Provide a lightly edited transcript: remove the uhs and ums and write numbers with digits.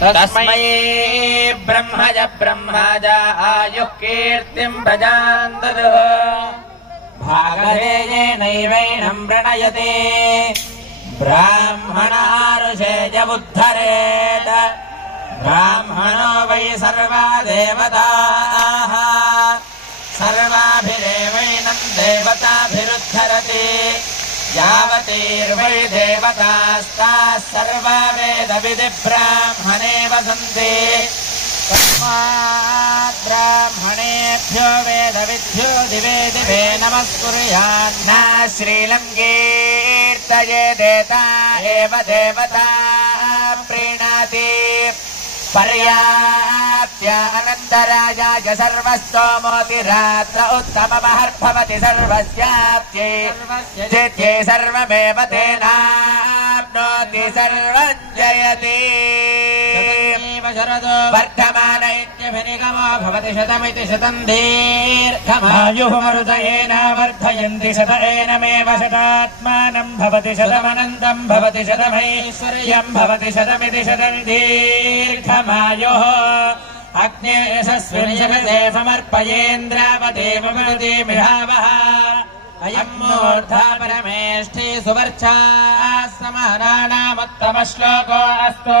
तस्मै ब्रह्मज ब्रह्मज आयुः कीर्तिम् प्रजाम् ददुः भागधेयेनैवैनम् प्रणयते ब्राह्मणारुषेयमुद्धरेत् ब्राह्मणो वै सर्वा देवताः सर्वाभिरेवैनम् देवताभिरुद्धरति यावतीर्वै देवतास्ताः सर्वा वेदविधिब्राह्मणे वसन्ति तस्मात् ब्राह्मणेभ्यो वेदविद्भ्यो दिवे दिवे नमस्कुर्यान्न श्रीलङ्कीर्तयेदेता एव देवता प्रीणाति पर्याप्य अनन्तराजाय सर्वस्तोमोतिरात्र उत्तममहर्भवति सर्वस्याप्त्यै चेत्यै सर्वमेव तेनाप्नोति सर्वं जयति वर्धमान इत्यभिनिगमो भवति शतमिति शतं दीर्घमायुः मरुतयेन वर्धयन्ति शतमेव शतात्मानं भवति शतमनन्तं भवति शतमैश्वर्यं भवति शतमिति शतं दीर्घमायुः अग्ने यशस्विन् शतसे समर्पयेन्द्रावतीमिहावः अयम् मूर्धा परमेष्ठी सुवर्चा समानानामुत्तमश्लोको अस्तु।